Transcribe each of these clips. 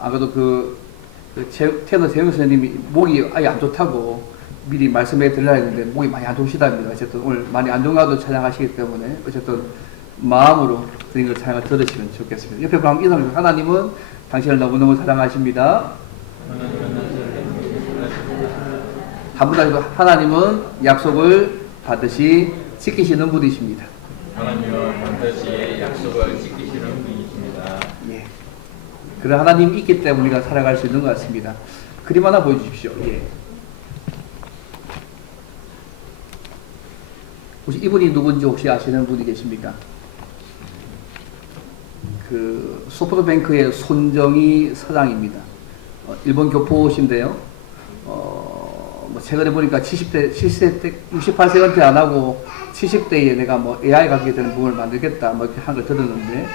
아까도 테너 재영 선생님이 목이 아예 안 좋다고 미리 말씀해 드리려 했는데 목이 많이 안 좋으시답니다. 어쨌든 오늘 많이 안 좋아도 찬양하시기 때문에 어쨌든 마음으로 드린 걸 찬양을 들으시면 좋겠습니다. 옆에 보면 인사합니다. 하나님은 당신을 너무너무 사랑하십니다. 한분다시도 하나님은 약속을 반드시 지키시는 분이십니다. 하나님은 반드시 약속을 지키시는 분이십니다. 예. 그런 하나님이 있기 때문에 우리가 살아갈 수 있는 것 같습니다. 그림 하나 보여주십시오. 예. 혹시 이분이 누군지 혹시 아시는 분이 계십니까? 소프트뱅크의 손정희 사장입니다. 일본 교포신데요. 최근에 보니까 70세 때, 68세 은퇴 안 하고 70대에 내가 AI 가게 되는 부분을 만들겠다, 이렇게 한 걸 들었는데,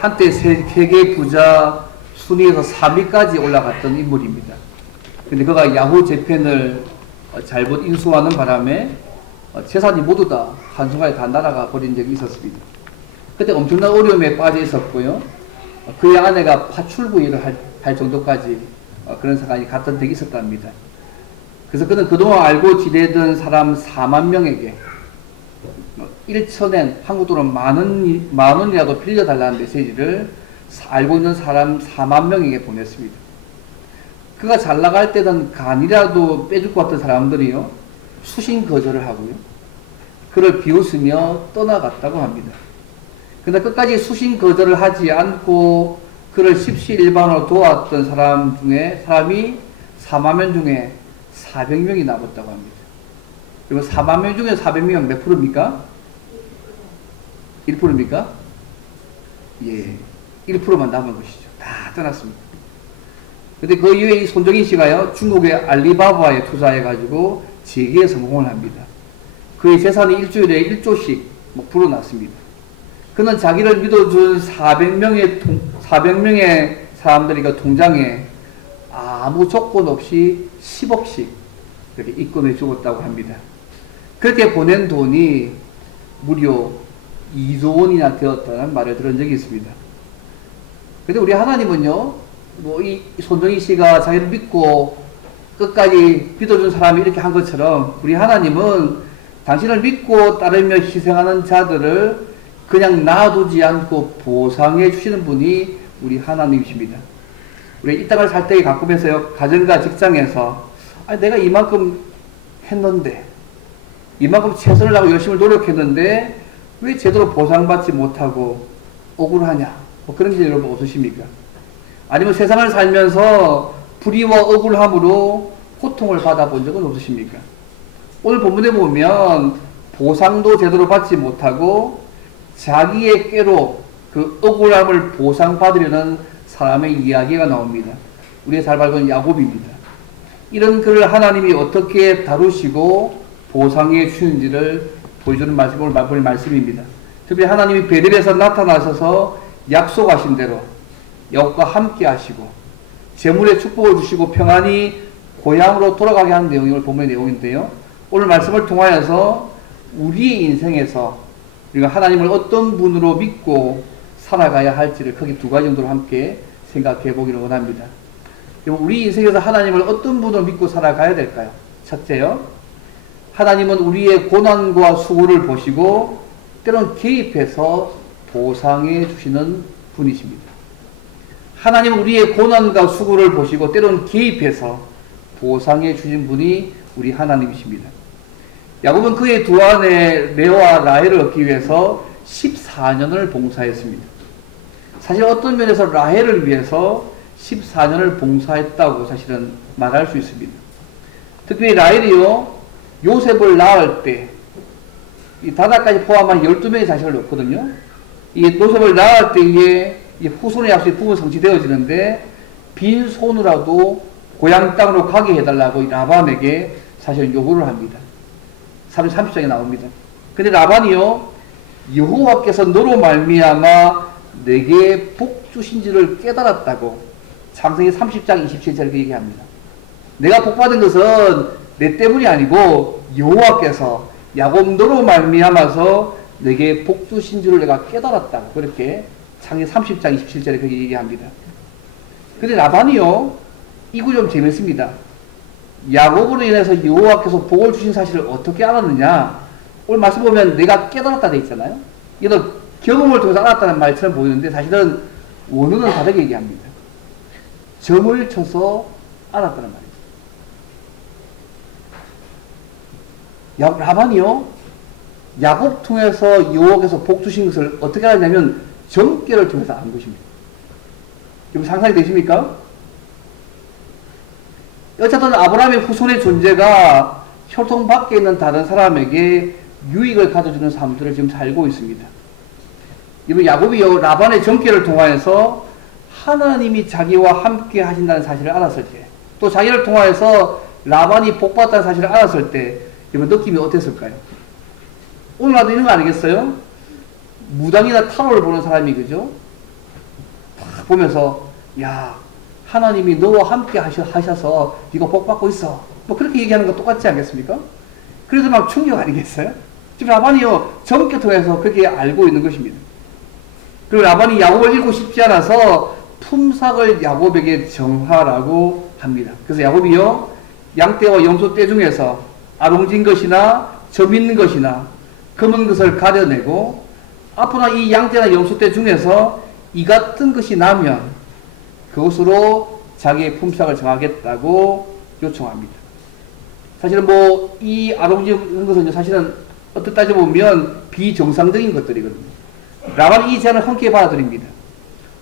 한때 세계 부자 순위에서 3위까지 올라갔던 인물입니다. 근데 그가 야후 재팬을 잘못 인수하는 바람에 재산이 모두 다 한순간에 다 날아가 버린 적이 있었습니다. 그때 엄청난 어려움에 빠져 있었고요. 그의 아내가 파출부일을 할 정도까지 그런 상황이 갔던 적이 있었답니다. 그래서 그는 그동안 알고 지내던 사람 4만 명에게 1,000엔, 한국 돈으로 만 원이라도 빌려달라는 메시지를 알고 있는 사람 4만 명에게 보냈습니다. 그가 잘 나갈 때는 간이라도 빼줄 것 같은 사람들이요, 수신 거절을 하고요, 그를 비웃으며 떠나갔다고 합니다. 근데 끝까지 수신 거절을 하지 않고 그를 십시일반으로 도왔던 사람이 4만 명 중에 400명이 남았다고 합니다. 그리고 4만 명 중에 400명은 몇 프로입니까? 1%입니까? 예, 1%만 남은 것이죠. 다 떠났습니다. 근데 그 이후에 이 손정희 씨가요, 중국의 알리바바에 투자해가지고 재기에 성공을 합니다. 그의 재산이 일주일에 1조씩 불어났습니다. 그는 자기를 믿어준 400명의 사람들이 그 통장에 아무 조건 없이 10억씩 이렇게 입금해 주었다고 합니다. 그렇게 보낸 돈이 무려 2조 원이나 되었다는 말을 들은 적이 있습니다. 근데 우리 하나님은요, 이 손정희 씨가 자기를 믿고 끝까지 믿어준 사람이 이렇게 한 것처럼 우리 하나님은 당신을 믿고 따르며 희생하는 자들을 그냥 놔두지 않고 보상해 주시는 분이 우리 하나님이십니다. 우리 이 땅을 살 때에 가끔해서요, 가정과 직장에서 내가 이만큼 했는데, 이만큼 최선을 다하고 열심히 노력했는데 왜 제대로 보상받지 못하고 억울하냐, 그런 일 여러분 없으십니까? 아니면 세상을 살면서 불의와 억울함으로 고통을 받아본 적은 없으십니까? 오늘 본문에 보면 보상도 제대로 받지 못하고 자기의 꾀로 그 억울함을 보상받으려는 사람의 이야기가 나옵니다. 우리의 잘 밝은 야곱입니다. 이런 그를 하나님이 어떻게 다루시고 보상해 주시는지를 보여주는 말씀입니다. 특히 하나님이 베델에서 나타나셔서 약속하신 대로 야곱과 함께 하시고 재물의 축복을 주시고 평안히 고향으로 돌아가게 하는 내용이 오늘 본문의 내용인데요. 오늘 말씀을 통하여서 우리의 인생에서 우리가 하나님을 어떤 분으로 믿고 살아가야 할지를 크게 두 가지 정도로 함께 생각해 보기를 원합니다. 우리 인생에서 하나님을 어떤 분으로 믿고 살아가야 될까요? 첫째요, 하나님은 우리의 고난과 수고를 보시고 때론 개입해서 보상해 주시는 분이십니다. 하나님은 우리의 고난과 수고를 보시고 때론 개입해서 보상해 주신 분이 우리 하나님이십니다. 야곱은 그의 두 아내 레아와 라헬을 얻기 위해서 14년을 봉사했습니다. 사실 어떤 면에서 라헬을 위해서 14년을 봉사했다고 사실은 말할 수 있습니다. 특히 라헬이요, 요셉을 낳을 때, 이 다다까지 포함한 12명의 자식을 낳거든요. 이 요셉을 낳을 때 이게 후손의 약속이 부분 성취되어지는데, 빈손으로라도 고향 땅으로 가게 해달라고 라반에게 사실 요구를 합니다. 30장에 나옵니다. 근데 라반이요, 여호와께서 너로 말미암아 내게 복 주신지를 깨달았다고 창세기 30장 27절에 얘기합니다. 내가 복 받은 것은 내 때문이 아니고 여호와께서 야곱 너로 말미암아서 내게 복 주신 줄을 내가 깨달았다고, 그렇게 창세기 30장 27절에 그렇게 얘기합니다. 근데 라반이요, 이 구조 좀 재밌습니다. 야곱으로 인해서 여호와께서 복을 주신 사실을 어떻게 알았느냐? 오늘 말씀 보면 내가 깨달았다 돼 있잖아요. 이건 경험을 통해서 알았다는 말처럼 보이는데 사실은 원어는 다르게 얘기합니다. 점을 쳐서 알았다는 말이죠. 라반이요, 야곱 통해서 여호와께서 복 주신 것을 어떻게 알았냐면 점괘를 통해서 안 것입니다. 여러분 상상이 되십니까? 어쨌든 아브라함의 후손의 존재가 혈통 밖에 있는 다른 사람에게 유익을 가져주는 삶들을 지금 살고 있습니다. 이번 야곱이요, 라반의 점괘를 통하여서 하나님이 자기와 함께 하신다는 사실을 알았을 때, 또 자기를 통하여서 라반이 복받다는 사실을 알았을 때, 이번 느낌이 어땠을까요? 오늘 나도 이런 거 아니겠어요? 무당이나 타로를 보는 사람이, 그죠? 딱 보면서, 야, 하나님이 너와 함께 하셔서 네가 복받고 있어. 뭐 그렇게 얘기하는 거 똑같지 않겠습니까? 그래도 막 충격 아니겠어요? 지금 라반이요, 점괘 통해서 그렇게 알고 있는 것입니다. 그리고 라반이 야곱을 잃고 싶지 않아서 품삯을 야곱에게 정하라고 합니다. 그래서 야곱이요, 양떼와 염소떼 중에서 아롱진 것이나 점 있는 것이나 검은 것을 가려내고 앞으로 이 양떼나 염소떼 중에서 이 같은 것이 나면 그것으로 자기의 품삯을 정하겠다고 요청합니다. 사실은 뭐 이 아롱진 것은 사실은 어떻게 따져보면 비정상적인 것들이거든요. 라반이 이 제안을 흔쾌히 받아들입니다.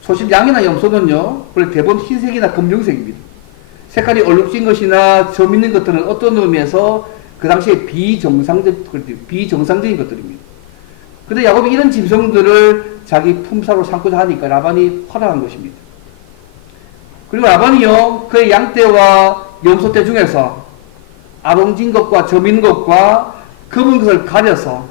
소심 양이나 염소는요, 원래 대부분 흰색이나 검정색입니다. 색깔이 얼룩진 것이나 점 있는 것들은 어떤 의미에서 그 당시에 비정상적인 것들입니다. 근데 야곱이 이런 짐승들을 자기 품삯으로 삼고자 하니까 라반이 허락한 것입니다. 그리고 라반이요, 그의 양떼와 염소떼 중에서 아롱진 것과 점 있는 것과 검은 것을 가려서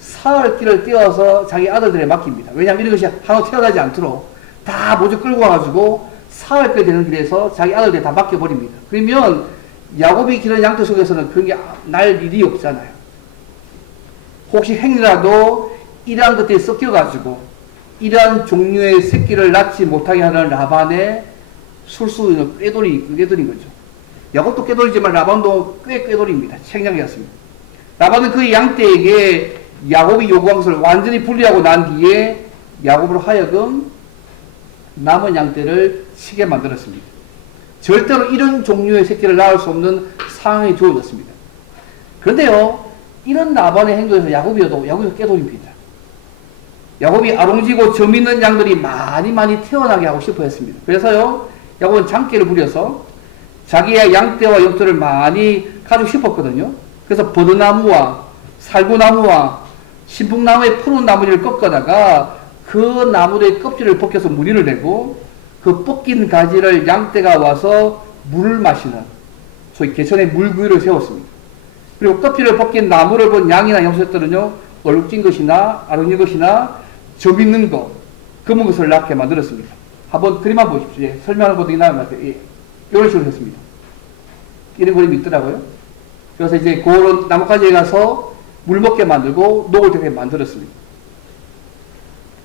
사흘 길을 띄워서 자기 아들들에 맡깁니다. 왜냐하면 이런 것이 하나 태어나지 않도록 다 모두 끌고 와가지고 사흘 길 되는 길에서 자기 아들들에 다 맡겨버립니다. 그러면 야곱이 기른 양떼 속에서는 그런 게 날 일이 없잖아요. 혹시 행이라도 이러한 것들이 섞여가지고 이러한 종류의 새끼를 낳지 못하게 하는 라반의 술수는 꾀돌인 거죠. 야곱도 꾀돌이지만 라반도 꽤 꾀돌입니다. 책략이었습니다. 라반은 그 양떼에게 야곱이 요구한 것을 완전히 분리하고 난 뒤에 야곱으로 하여금 남은 양떼를 치게 만들었습니다. 절대로 이런 종류의 새끼를 낳을 수 없는 상황이 주어졌습니다. 그런데요, 이런 라반의 행동에서 야곱이어도 꾀돌입니다. 야곱이 아롱지고 점 있는 양들이 많이 태어나게 하고 싶어 했습니다. 그래서요, 야곱은 장기를 부려서 자기의 양떼와 염소를 많이 가지고 싶었거든요. 그래서 버드나무와 살구나무와 신풍나무의 푸른 나무를 꺾어다가 그 나무의 껍질을 벗겨서 무늬를 내고 그 벗긴 가지를 양떼가 와서 물을 마시는 소위 개천의 물구이를 세웠습니다. 그리고 껍질을 벗긴 나무를 본 양이나 염소들은요, 얼룩진 것이나 아롱진 것이나 점 있는 것, 검은 것을 낳게 만들었습니다. 한번 그림만 보십시오. 예, 설명하는 것도 나은 것 같아요. 예, 이런 식으로 했습니다. 이런 그림이 있더라고요. 그래서 이제 그런 나뭇가지에 가서 물 먹게 만들고 녹을 되게 만들었습니다.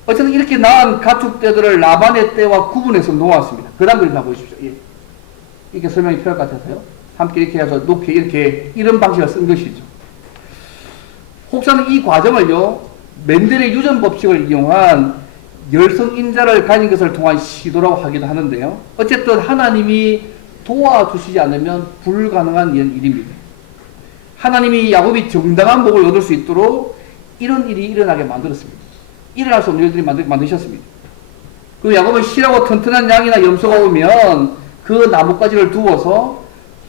어쨌든 이렇게 낳은 가축떼들을 라반의 떼와 구분해서 놓았습니다. 그 다음 그림 한번 보십시오. 예. 이렇게 설명이 필요할 것 같아서요. 함께 이렇게 해서 놓게 이렇게 이런 방식을 쓴 것이죠. 혹자는 이 과정을요, 멘델의 유전 법칙을 이용한 열성인자를 가진 것을 통한 시도라고 하기도 하는데요. 어쨌든 하나님이 도와주시지 않으면 불가능한 일입니다. 하나님이 야곱이 정당한 복을 얻을 수 있도록 이런 일이 일어나게 만들었습니다. 일어날 수 없는 일들이 만드셨습니다. 그 야곱은 실하고 튼튼한 양이나 염소가 오면 그 나뭇가지를 두어서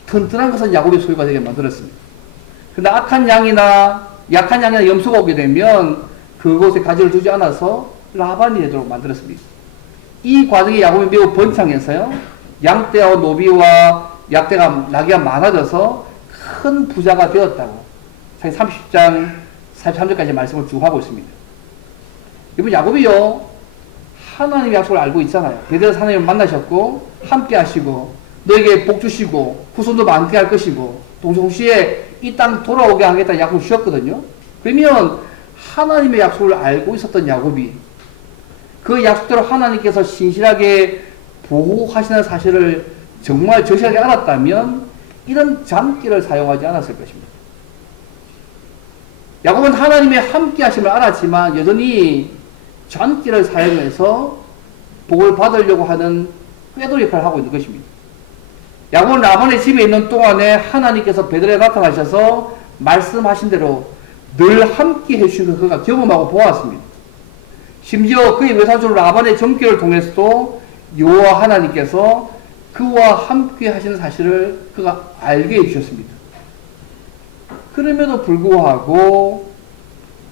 튼튼한 것은 야곱의 소유가 되게 만들었습니다. 그런데 악한 양이나 약한 양이나 염소가 오게 되면 그곳에 가지를 두지 않아서 라반이 되도록 만들었습니다. 이 과정이 야곱이 매우 번창해서요, 양떼와 노비와 약떼가 나기가 많아져서 큰 부자가 되었다고 30장 43절까지 말씀을 쭉 하고 있습니다. 이번 야곱이요, 하나님의 약속을 알고 있잖아요. 베델에서 하나님을 만나셨고 함께 하시고 너에게 복 주시고 후손도 많게 할 것이고 동시에 이 땅 돌아오게 하겠다는 약속을 주셨거든요. 그러면 하나님의 약속을 알고 있었던 야곱이 그 약속대로 하나님께서 신실하게 보호하시는 사실을 정말 절실하게 알았다면 이런 잔기를 사용하지 않았을 것입니다. 야곱은 하나님의 함께 하심을 알았지만 여전히 잔기를 사용해서 복을 받으려고 하는 꾀도 역할을 하고 있는 것입니다. 야곱은 라반의 집에 있는 동안에 하나님께서 베들레헴에 나타나셔서 말씀하신 대로 늘 함께 해주신 걸 그가 경험하고 보았습니다. 심지어 그의 외사촌 라반의 정결을 통해서도 여호와 하나님께서 그와 함께 하시는 사실을 그가 알게 해주셨습니다. 그럼에도 불구하고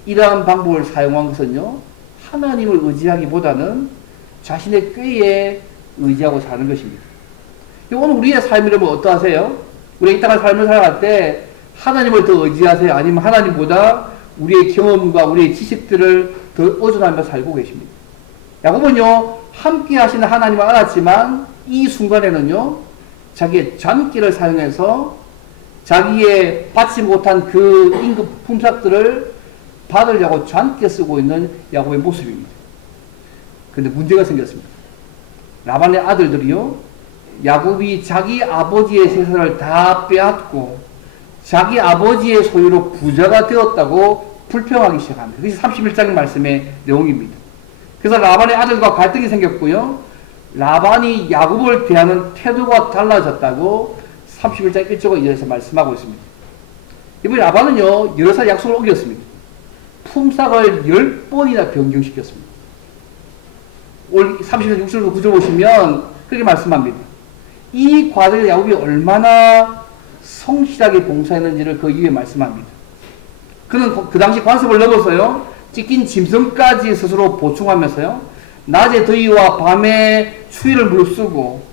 이러한 방법을 사용한 것은요, 하나님을 의지하기보다는 자신의 꾀에 의지하고 사는 것입니다. 오늘 우리의 삶이라면 어떠하세요? 우리 이 땅의 삶을 살아갈 때 하나님을 더 의지하세요? 아니면 하나님보다 우리의 경험과 우리의 지식들을 더 의존하며 살고 계십니다. 야곱은요, 함께 하시는 하나님을 알았지만 이 순간에는요, 자기의 잔기를 사용해서 자기의 받지 못한 그 임금 품삯들을 받으려고 잔기 쓰고 있는 야곱의 모습입니다. 그런데 문제가 생겼습니다. 라반의 아들들이요, 야곱이 자기 아버지의 재산을 다 빼앗고 자기 아버지의 소유로 부자가 되었다고 불평하기 시작합니다. 그것이 31장 말씀의 내용입니다. 그래서 라반의 아들과 갈등이 생겼고요, 라반이 야곱을 대하는 태도가 달라졌다고 31장 1절과 2절에서 말씀하고 있습니다. 이번 라반은요, 여러 살 약속을 어겼습니다. 품삯을 10번이나 변경시켰습니다. 올 30장 6절 9절 보시면 그렇게 말씀합니다. 이 과정에 야곱이 얼마나 성실하게 봉사했는지를 그 이후에 말씀합니다. 그는 그 당시 관습을 넘어서요, 찢긴 짐승까지 스스로 보충하면서요, 낮에 더위와 밤에 추위를 무릅쓰고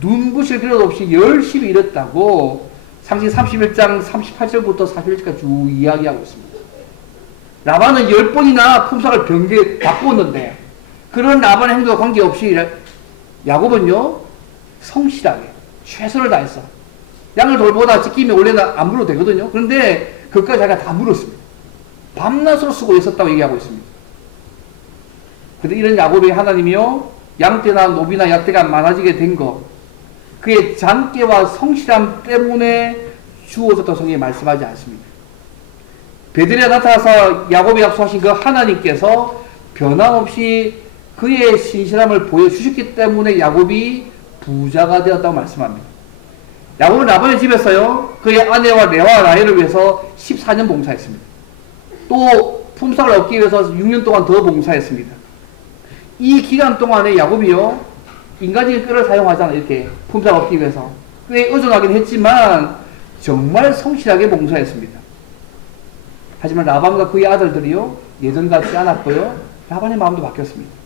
눈부실 필요도 없이 열심히 일했다고 상시 31장 38절부터 41절까지 쭉 이야기하고 있습니다. 라반은 10번이나 품삯을 바꾸었는데 그런 라반의 행동과 관계없이 야곱은요, 성실하게 최선을 다해서 양을 돌보다 찢기면 원래는 안 물어도 되거든요. 그런데 그것까지 자기가 다 물었습니다. 밤낮으로 수고했었다고 얘기하고 있습니다. 그런데 이런 야곱의 하나님이요, 양떼나 노비나 약대가 많아지게 된 것, 그의 잔깨와 성실함 때문에 주어졌다고 성경에 말씀하지 않습니다. 베들레헴에 나타나서 야곱이 약속하신 그 하나님께서 변함없이 그의 신실함을 보여주셨기 때문에 야곱이 부자가 되었다고 말씀합니다. 야곱은 라반의 집에서요, 그의 아내와 레와 라헬을 위해서 14년 봉사했습니다. 또 품삯을 얻기 위해서 6년 동안 더 봉사했습니다. 이 기간 동안에 야곱이요, 인간적인 꾀를 사용하잖아요. 이렇게 품삯 얻기 위해서 꽤 의존하긴 했지만 정말 성실하게 봉사했습니다. 하지만 라반과 그의 아들들이요, 예전 같지 않았고요, 라반의 마음도 바뀌었습니다.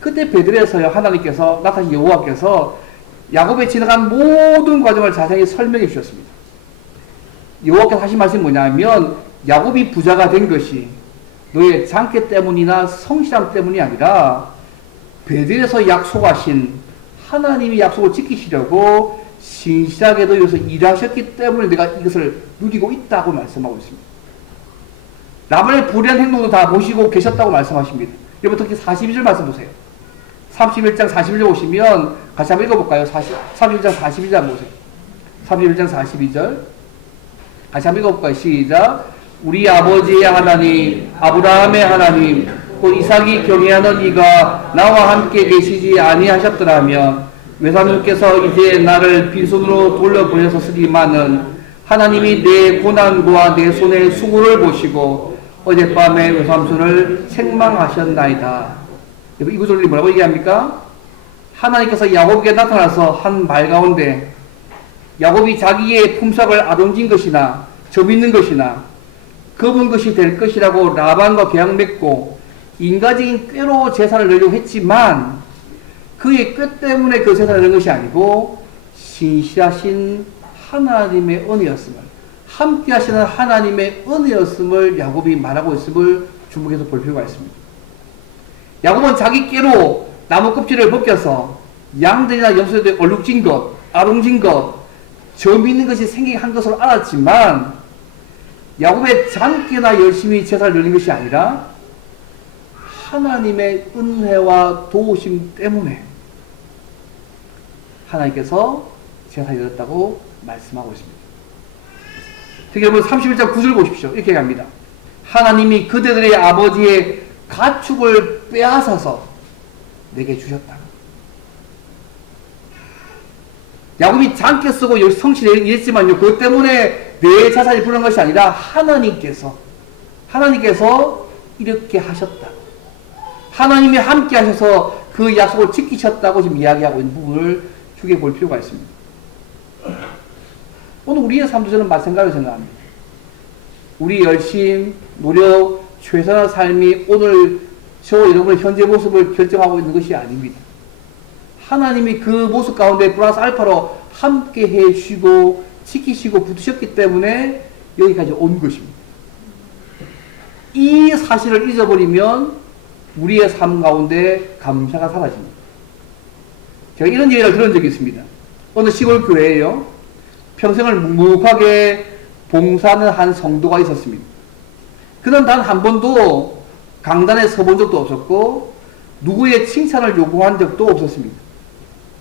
그때 베들레헴에서요, 하나님께서 나타나신 여호와께서 야곱에 지나간 모든 과정을 자세히 설명해 주셨습니다. 여호와께서 하신 말씀이 뭐냐면, 야곱이 부자가 된 것이 너의 장깨 때문이나 성실함 때문이 아니라 베들레헴에서 약속하신 하나님이 약속을 지키시려고 신실하게 너 위해서 일하셨기 때문에 내가 이것을 누리고 있다고 말씀하고 있습니다. 라반의 불의한 행동도 다 보시고 계셨다고 말씀하십니다. 여러분 특히 42절 말씀 보세요. 31장 41절 보시면 같이 한번 읽어볼까요? 31장 42절 보세요. 31장 42절 같이 한번 읽어볼까요? 시작. 우리 아버지의 하나님, 아브라함의 하나님, 또 이삭이 경외하는 이가 나와 함께 계시지 아니하셨더라면 외삼님께서 이제 나를 빈손으로 돌려보내셨으리마는 하나님이 내 고난과 내 손의 수고를 보시고 어젯밤에 외삼손을 책망하셨나이다. 이 구절이 뭐라고 얘기합니까? 하나님께서 야곱에게 나타나서 한 말 가운데 야곱이 자기의 품삯을 아동진 것이나 점 있는 것이나 검은 것이 될 것이라고 라반과 계약 맺고 인간적인 꾀로 재산을 내려고 했지만 그의 꾀 때문에 그 재산을 내는 것이 아니고 신실하신 하나님의 은혜였음을, 함께 하시는 하나님의 은혜였음을 야곱이 말하고 있음을 주목해서 볼 필요가 있습니다. 야곱은 자기 꾀로 나무 껍질을 벗겨서 양들이나 염소들의 얼룩진 것, 아롱진 것, 점 있는 것이 생기게 한 것으로 알았지만 야곱의 잔꾀나 열심히 제사를 드리는 것이 아니라 하나님의 은혜와 도우심 때문에 하나님께서 제사를 드렸다고 말씀하고 있습니다. 특히 여러분 31장 9절 보십시오. 이렇게 합니다. 하나님이 그대들의 아버지의 가축을 빼앗아서 내게 주셨다. 야곱이 장께 쓰고 성실히 일했지만요, 그것 때문에 내 자산이 부른 것이 아니라 하나님께서 이렇게 하셨다. 하나님이 함께 하셔서 그 약속을 지키셨다고 지금 이야기하고 있는 부분을 주게 볼 필요가 있습니다. 오늘 우리의 삶도 저는 마찬가지로 생각합니다. 우리 열심, 노력, 최선한 삶이 오늘 저 여러분의 현재 모습을 결정하고 있는 것이 아닙니다. 하나님이 그 모습 가운데 플러스 알파로 함께 해주시고 지키시고 붙으셨기 때문에 여기까지 온 것입니다. 이 사실을 잊어버리면 우리의 삶 가운데 감사가 사라집니다. 제가 이런 얘기를 들은 적이 있습니다. 어느 시골 교회에요, 평생을 묵묵하게 봉사하는 한 성도가 있었습니다. 그는 단 한 번도 강단에 서본 적도 없었고 누구의 칭찬을 요구한 적도 없었습니다.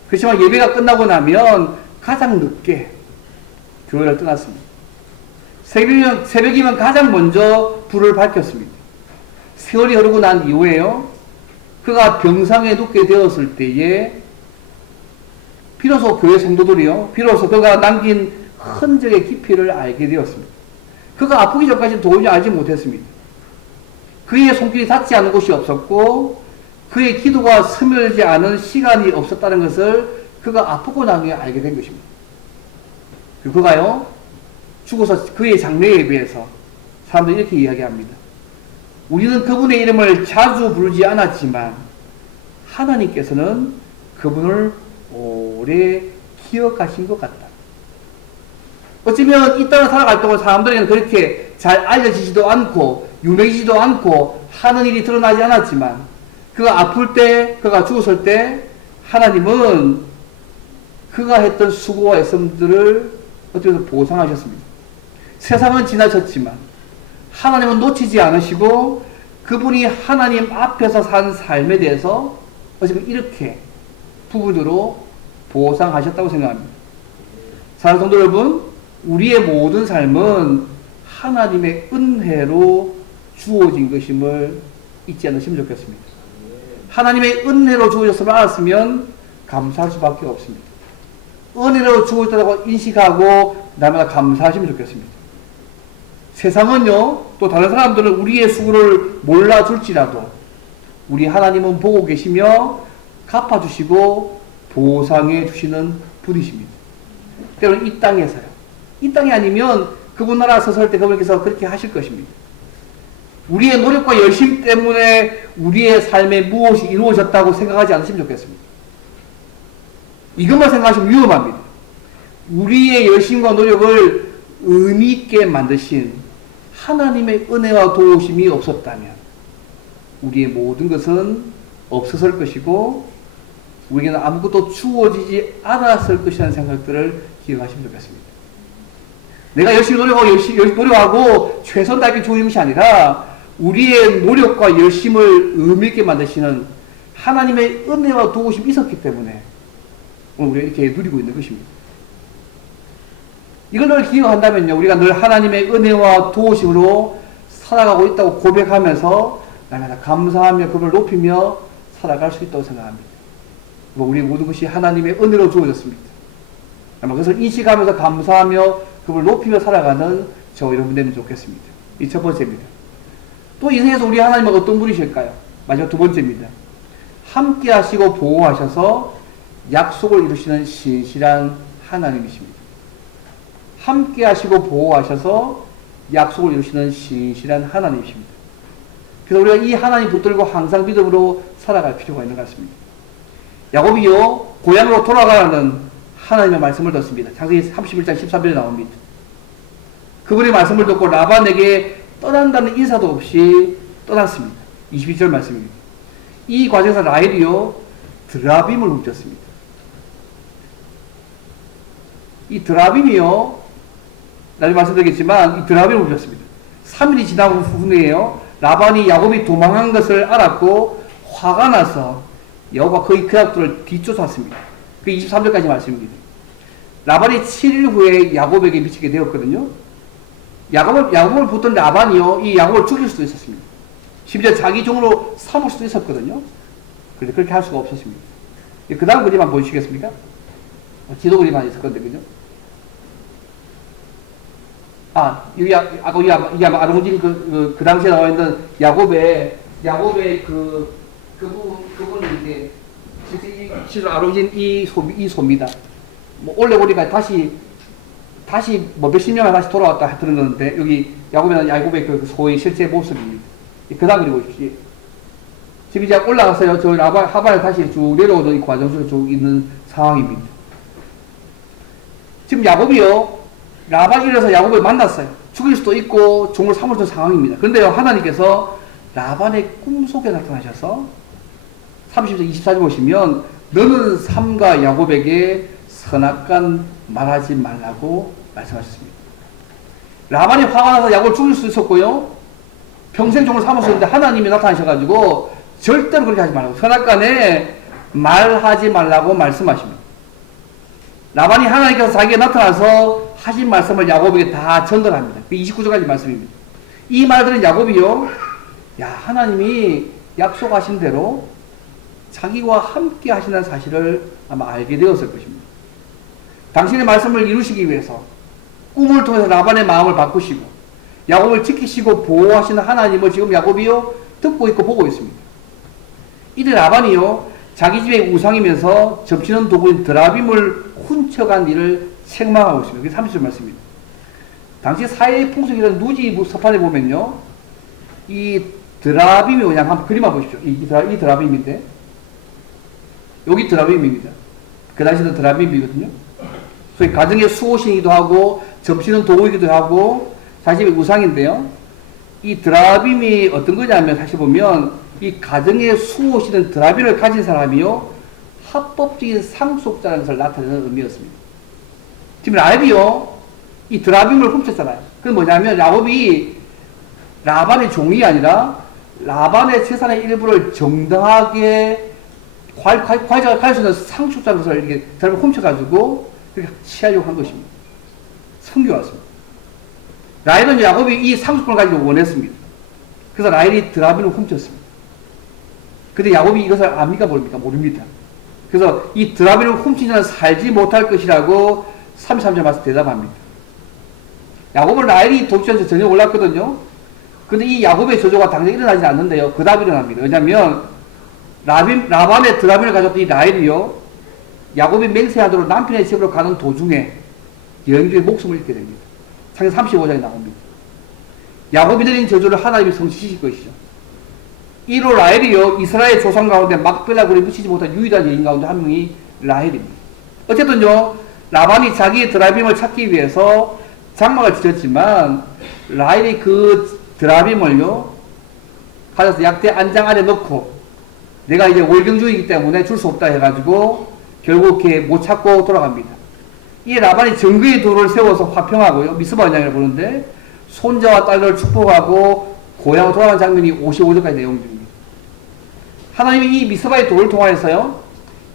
그렇지만 예배가 끝나고 나면 가장 늦게 교회를 떠났습니다. 새벽이면 가장 먼저 불을 밝혔습니다. 세월이 흐르고 난 이후에요, 그가 병상에 눕게 되었을 때에 비로소 교회 성도들이요, 비로소 그가 남긴 흔적의 깊이를 알게 되었습니다. 그가 아프기 전까지 도저히 알지 못했습니다. 그의 손길이 닿지 않은 곳이 없었고 그의 기도가 스며들지 않은 시간이 없었다는 것을 그가 아프고 나중에 알게 된 것입니다. 그리고 그가요, 죽어서 그의 장례 예배에서 사람들이 이렇게 이야기합니다. 우리는 그분의 이름을 자주 부르지 않았지만 하나님께서는 그분을 오래 기억하신 것 같다. 어쩌면 이 땅을 살아갈 동안 사람들에게는 그렇게 잘 알려지지도 않고 유명해지지도 않고 하는 일이 드러나지 않았지만 그가 아플 때, 그가 죽었을 때 하나님은 그가 했던 수고와 애씀들을 어떻게 보상하셨습니다. 세상은 지나쳤지만 하나님은 놓치지 않으시고 그분이 하나님 앞에서 산 삶에 대해서 어쩌면 이렇게 부분으로 보상하셨다고 생각합니다. 사랑하는 성도 여러분, 우리의 모든 삶은 하나님의 은혜로 주어진 것임을 잊지 않으시면 좋겠습니다. 하나님의 은혜로 주어졌음을 알았으면 감사할 수밖에 없습니다. 은혜로 주어졌다고 인식하고 날마다 감사하시면 좋겠습니다. 세상은요, 또 다른 사람들은 우리의 수고를 몰라줄지라도 우리 하나님은 보고 계시며 갚아주시고 보상해 주시는 분이십니다. 때로는 이 땅에서요. 이 땅이 아니면 그분 나라 서설 때 그분께서 그렇게 하실 것입니다. 우리의 노력과 열심 때문에 우리의 삶에 무엇이 이루어졌다고 생각하지 않으시면 좋겠습니다. 이것만 생각하시면 위험합니다. 우리의 열심과 노력을 의미 있게 만드신 하나님의 은혜와 도우심이 없었다면 우리의 모든 것은 없었을 것이고 우리에게는 아무것도 주어지지 않았을 것이라는 생각들을 기억하시면 좋겠습니다. 내가 열심히 노력하고 최선 다하게 좋은 것이 아니라 우리의 노력과 열심을 의미 있게 만드시는 하나님의 은혜와 도우심이 있었기 때문에 오늘 우리가 이렇게 누리고 있는 것입니다. 이걸 늘 기억한다면요, 우리가 늘 하나님의 은혜와 도우심으로 살아가고 있다고 고백하면서 날마다 감사하며 그걸 높이며 살아갈 수 있다고 생각합니다. 우리 모든 것이 하나님의 은혜로 주어졌습니다. 아마 그것을 인식하면서 감사하며 그걸 높이며 살아가는 저 여러분 되면 좋겠습니다. 이 첫 번째입니다. 또 인생에서 우리 하나님은 어떤 분이실까요? 마지막 두 번째입니다. 함께 하시고 보호하셔서 약속을 이루시는 신실한 하나님이십니다. 함께 하시고 보호하셔서 약속을 이루시는 신실한 하나님이십니다. 그래서 우리가 이 하나님 붙들고 항상 믿음으로 살아갈 필요가 있는 것 같습니다. 야곱이요, 고향으로 돌아가라는 하나님의 말씀을 듣습니다. 창세기 31장 13절에 나옵니다. 그분의 말씀을 듣고 라반에게 떠난다는 인사도 없이 떠났습니다. 22절 말씀입니다. 이 과정에서 라헬이요, 드라빔을 훔쳤습니다. 이 드라빔이요, 나중에 말씀드리겠지만 이 드라빔을 훔쳤습니다. 3일이 지나고 후에요, 라반이 야곱이 도망한 것을 알았고 화가 나서 여호와 그의 그약들을 뒤쫓았습니다. 그 23절까지 말씀입니다. 라반이 7일 후에 야곱에게 미치게 되었거든요. 야곱을 붙던 라반이요, 이 야곱을 죽일 수도 있었습니다. 심지어 자기 종으로 삼을 수도 있었거든요. 그런데 그렇게 할 수가 없었습니다. 그 다음 그림 한번 보시겠습니까? 지도 그림만 있을 건데, 그죠? 여기 아마 아르곤진 그 당시에 나와 있는 야곱의 그분은 이제, 실제로 아르곤진 이 소입니다. 뭐, 올레고리가 다시 뭐 몇십 년을 다시 돌아왔다 들었는데, 여기 야곱의 그 소의 실제 모습입니다. 그 다음 그리 보십시오. 지금 이제 올라가서요, 저 하반에 다시 쭉 내려오는 이 과정 속에 쭉 있는 상황입니다. 지금 야곱이요, 라반이 일어서 야곱을 만났어요. 죽일 수도 있고 종을 삼을 수 있는 상황입니다. 그런데요, 하나님께서 라반의 꿈속에 나타나셔서 30절 24절 보시면 너는 삼가 야곱에게 선악간 말하지 말라고 말씀하셨습니다. 라반이 화가 나서 야곱을 죽일 수 있었고요, 평생 종을 삼을 수 있는데 하나님이 나타나셔가지고 절대로 그렇게 하지 말라고, 선악간에 말하지 말라고 말씀하십니다. 라반이 하나님께서 자기에게 나타나서 하신 말씀을 야곱에게 다 전달합니다. 그 29절까지 말씀입니다. 이 말들은 야곱이요, 하나님이 약속하신 대로 자기와 함께 하시는 사실을 아마 알게 되었을 것입니다. 당신의 말씀을 이루시기 위해서 꿈을 통해서 라반의 마음을 바꾸시고 야곱을 지키시고 보호하시는 하나님을 지금 야곱이요, 듣고 있고 보고 있습니다. 이때 라반이요, 자기 집의 우상이면서 점치는 도구인 드라빔을 훔쳐간 일을 책망하고 있습니다. 그게 30절 말씀입니다. 당시 사회의 풍속이라는 누지 서판에 보면요, 이 드라빔이 뭐냐, 한번 그림만 보십시오. 이 드라빔인데, 여기 드라빔입니다. 그 당시에는 드라빔이거든요. 소위 가정의 수호신이기도 하고, 점치는 도구이기도 하고, 자신의 우상인데요. 이 드라빔이 어떤 거냐면, 사실 보면, 이 가정의 수호신은 드라빔을 가진 사람이요, 합법적인 상속자라는 것을 나타내는 의미였습니다. 지금 라헬이요, 이 드라빔을 훔쳤잖아요. 그건 뭐냐면, 야곱이 라반의 종이 아니라, 라반의 재산의 일부를 정당하게 갈 수 있는 상속자라는 것을 이렇게 드라빔을 훔쳐가지고, 그렇게 취하려고 한 것입니다. 숨겨왔습니다. 라헬은 야곱이 이 상속권을 가지고 원했습니다. 그래서 라헬이 드라빔을 훔쳤습니다. 근데 야곱이 이것을 압니까 모릅니까? 모릅니다. 그래서 이 드라빔을 훔친 자는 살지 못할 것이라고 33절 말씀 대답합니다. 야곱은 라헬이 도취해서 전혀 몰랐거든요. 근데 이 야곱의 저주가 당장 일어나지 않는데요, 그 다음 일어납니다. 왜냐하면 라반의 드라빔을 가졌던 이 라헬이요, 야곱이 맹세하도록 남편의 집으로 가는 도중에 여행 중에 목숨을 잃게 됩니다. 창세기 35장에 나옵니다. 야곱이 내린 저주를 하나님이 성취시킬 것이죠. 이로 라헬이요, 이스라엘 조상 가운데 막벨라 굴에 묻히지 못한 유일한 여인 가운데 한 명이 라헬입니다. 어쨌든요, 라반이 자기의 드라빔을 찾기 위해서 장막을 지었지만 라헬이 그 드라빔을요, 가져서 약대 안장 안에 넣고 내가 이제 월경주의이기 때문에 줄 수 없다 해가지고 결국 이렇게 못 찾고 돌아갑니다. 이 라반이 정거의 돌을 세워서 화평하고요, 미스바 언약을 보는데 손자와 딸을 축복하고 고향으로 돌아가는 장면이 55절까지 내용 중입니다. 하나님이 이 미스바의 돌을 통하여서요,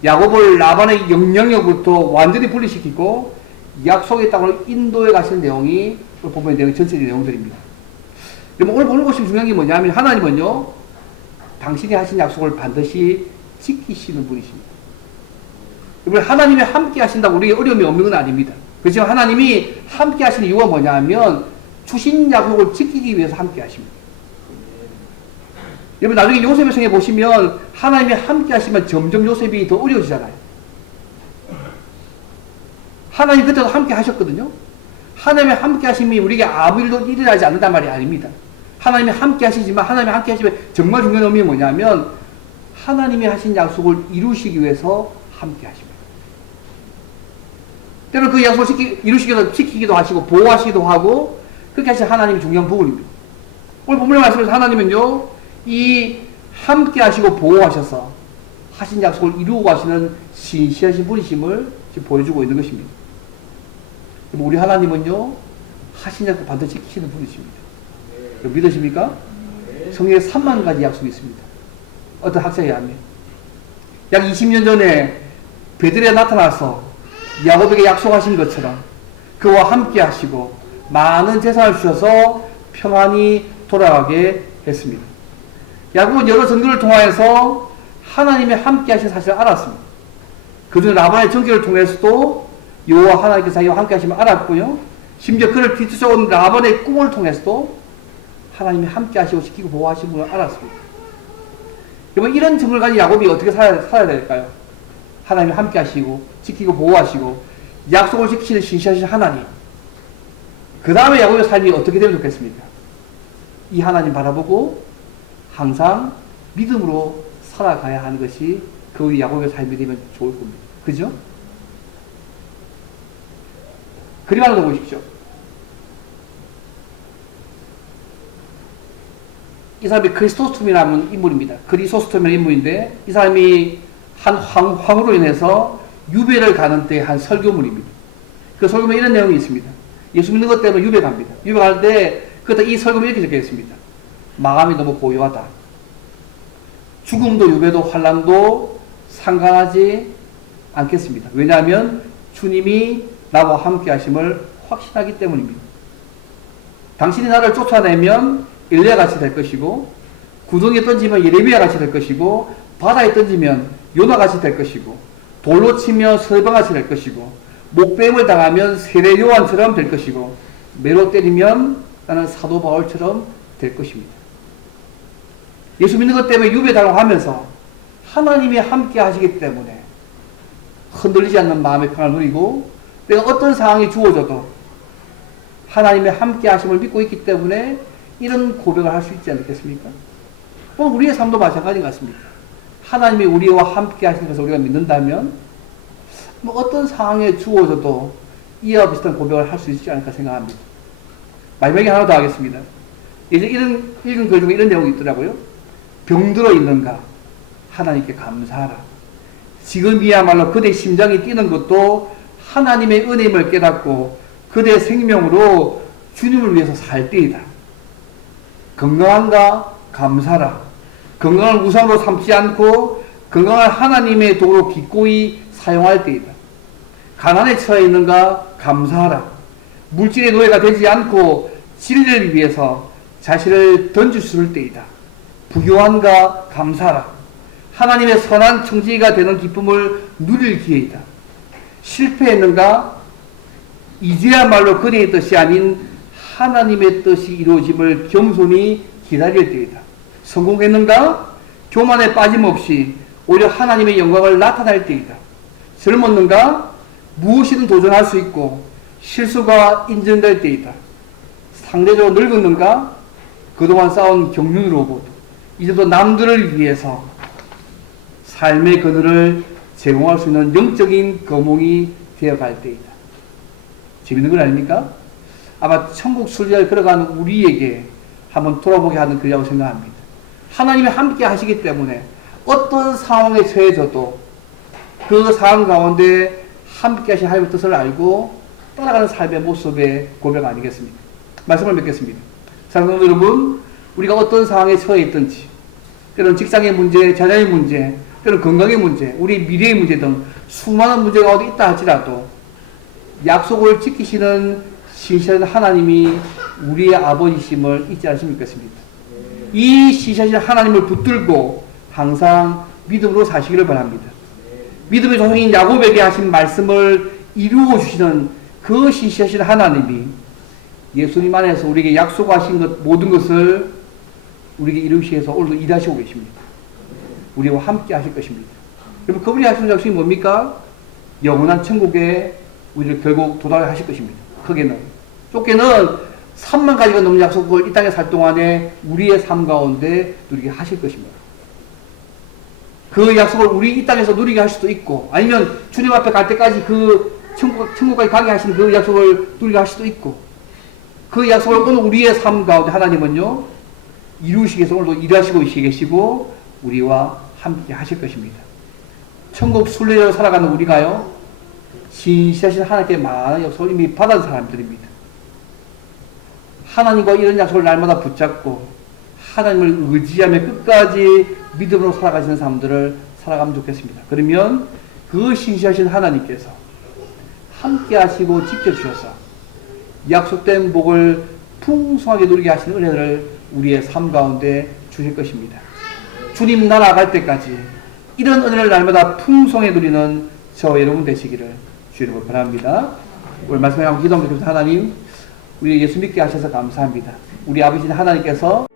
야곱을 라반의 영향력부터 완전히 분리시키고 약속의 땅으로 인도해 가시는 내용이 보면 전체적인 내용들입니다. 오늘 보시면 중요한 게 뭐냐면, 하나님은요, 당신이 하신 약속을 반드시 지키시는 분이십니다. 하나님이 함께 하신다고 우리에게 어려움이 없는 건 아닙니다. 그렇지만 하나님이 함께 하시는 이유가 뭐냐 하면 주신 약속을 지키기 위해서 함께 하십니다. 여러분, 나중에 요셉의 성에 보시면 하나님이 함께 하시면 점점 요셉이 더 어려워지잖아요. 하나님 그때도 함께 하셨거든요. 하나님의 함께 하심이 우리에게 아무 일도 일어나지 않는단 말이 아닙니다. 하나님이 함께 하시지만, 하나님이 함께 하시면 정말 중요한 의미는 뭐냐면 하나님이 하신 약속을 이루시기 위해서 함께 하십니다. 때로는 그 약속을 이루시기 위해서 지키기도 하시고 보호하시기도 하고, 그렇게 하신 하나님이 중요한 부분입니다. 오늘 본문의 말씀에서 하나님은요, 이 함께 하시고 보호하셔서 하신 약속을 이루고 가시는 신실하신 분이심을 지금 보여주고 있는 것입니다. 우리 하나님은요, 하신 약속 반드시 지키시는 분이십니다. 믿으십니까? 성경에 3만 가지 약속이 있습니다. 어떤 학자에 하면 약 20년 전에 베들레 나타나서 야곱에게 약속하신 것처럼 그와 함께 하시고 많은 재산을 주셔서 평안히 돌아가게 했습니다. 야곱은 여러 전도를 통하여서 하나님의 함께 하신 사실을 알았습니다. 그중 라반의 전기를 통해서도 여호와 하나님께서 자기와 함께 하심을 알았고요. 심지어 그를 뒤쫓아온 라반의 꿈을 통해서도 하나님이 함께 하시고 지키고 보호하신 분을 알았습니다. 여러분, 이런 점을 가진 야곱이 어떻게 살아야 될까요? 하나님이 함께 하시고 지키고 보호하시고 약속을 지키시는 신실하신 하나님. 그 다음에 야곱의 삶이 어떻게 되면 좋겠습니까? 이 하나님 바라보고 항상 믿음으로 살아가야 하는 것이 그 야곱의 삶이 되면 좋을 겁니다. 그죠? 그림 하나 더 보십시오. 이 사람이 크리소스톰이라는 인물입니다. 크리소스톰이라는 인물인데 이 사람이 한 황후로 인해서 유배를 가는 때 한 설교문입니다. 그 설교문에 이런 내용이 있습니다. 예수 믿는 것 때문에 유배 갑니다. 유배 갈 때 그때 이 설교문에 이렇게 적혀 있습니다. 마감이 너무 고요하다. 죽음도 유배도 환난도 상관하지 않겠습니다. 왜냐하면 주님이 나와 함께 하심을 확신하기 때문입니다. 당신이 나를 쫓아내면 엘리야 같이 될 것이고 구덩이에 던지면 예레미야 같이 될 것이고 바다에 던지면 요나 같이 될 것이고 돌로 치면 설방 같이 될 것이고 목뱀을 당하면 세례 요한처럼 될 것이고 매로 때리면 나는 사도 바울처럼 될 것입니다. 예수 믿는 것 때문에 유배당하고 하면서 하나님이 함께 하시기 때문에 흔들리지 않는 마음의 평안을 누리고 내가 어떤 상황이 주어져도 하나님의 함께 하심을 믿고 있기 때문에 이런 고백을 할 수 있지 않겠습니까? 우리의 삶도 마찬가지 같습니다. 하나님이 우리와 함께 하시는 것을 우리가 믿는다면 어떤 상황에 주어져도 이와 비슷한 고백을 할 수 있지 않을까 생각합니다. 마지막에 하나 더 하겠습니다. 예전에 읽은 글 중에 이런 내용이 있더라고요. 병들어 있는가? 하나님께 감사하라. 지금이야말로 그대 심장이 뛰는 것도 하나님의 은혜임을 깨닫고 그대 생명으로 주님을 위해서 살 때이다. 건강한가? 감사라. 건강을 우상으로 삼지 않고 건강을 하나님의 도로 기꺼이 사용할 때이다. 가난에 처해 있는가? 감사하라. 물질의 노예가 되지 않고 진리를 위해서 자신을 던질 때이다. 부교한가? 감사하라. 하나님의 선한 청지기가 되는 기쁨을 누릴 기회이다. 실패했는가? 이제야말로 그대의 뜻이 아닌 하나님의 뜻이 이루어짐을 겸손히 기다릴 때이다. 성공했는가? 교만에 빠짐없이 오히려 하나님의 영광을 나타낼 때이다. 젊었는가? 무엇이든 도전할 수 있고 실수가 인정될 때이다. 상대적으로 늙었는가? 그동안 쌓은 경륜으로부터 이제부터 남들을 위해서 삶의 그늘을 제공할 수 있는 영적인 거목이 되어갈 때이다. 재밌는 건 아닙니까? 아마 천국 순례를 걸어가는 우리에게 한번 돌아보게 하는 글이라고 생각합니다. 하나님이 함께 하시기 때문에 어떤 상황에 처해져도 그 상황 가운데 함께 하신 하나님의 뜻을 알고 따라가는 삶의 모습의 고백 아니겠습니까? 말씀을 맺겠습니다. 사랑하는 여러분, 우리가 어떤 상황에 처해 있든지 때로는 직장의 문제, 자녀의 문제, 때로는 건강의 문제, 우리 미래의 문제 등 수많은 문제가 어디 있다 할지라도 약속을 지키시는 신실한 하나님이 우리의 아버지심을 잊지 않으시면 좋겠습니다. 이 신실하신 하나님을 붙들고 항상 믿음으로 사시기를 바랍니다. 믿음의 조상인 야곱에게 하신 말씀을 이루어 주시는 그 신실하신 하나님이 예수님 안에서 우리에게 약속하신 모든 것을 우리에게 이루시기 위해서 오늘도 일하시고 계십니다. 우리와 함께 하실 것입니다. 여러분, 그분이 하시는 약속이 뭡니까? 영원한 천국에 우리를 결국 도달하실 것입니다. 크게는. 좁게는 3만 가지가 넘는 약속을 이 땅에 살 동안에 우리의 삶 가운데 누리게 하실 것입니다. 그 약속을 우리 이 땅에서 누리게 할 수도 있고, 아니면 주님 앞에 갈 때까지 그 천국까지 가게 하시는 그 약속을 누리게 할 수도 있고, 그 약속을 오늘 우리의 삶 가운데 하나님은요, 이루시기 위해서 오늘도 일하시고 계시고, 우리와 함께 하실 것입니다. 천국 순례로 살아가는 우리가요, 신실하신 하나님께 많은 약속을 이미 받은 사람들입니다. 하나님과 이런 약속을 날마다 붙잡고 하나님을 의지하며 끝까지 믿음으로 살아가시는 사람들을 살아가면 좋겠습니다. 그러면 그 신실하신 하나님께서 함께 하시고 지켜주셔서 약속된 복을 풍성하게 누리게 하시는 은혜를 우리의 삶 가운데 주실 것입니다. 주님 나라 갈 때까지 이런 은혜를 날마다 풍성히 누리는 저와 여러분 되시기를 주님을 바랍니다. 오늘 말씀하고 기도하면서 하나님, 우리 예수 믿게 하셔서 감사합니다. 우리 아버지 하나님께서